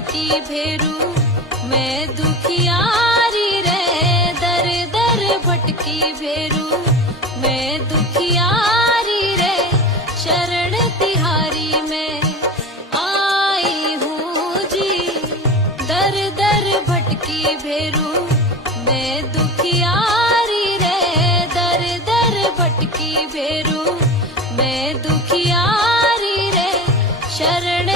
भटकी भेरू मैं दुखियारी रे, दर दर भटकी भेरू मैं दुखियारी रे, शरण तिहारी में आई हूँ जी। दर दर भटकी भेरू मैं दुखियारी रे, दर दर भटकी भेरू मैं दुखियारी रे, शरण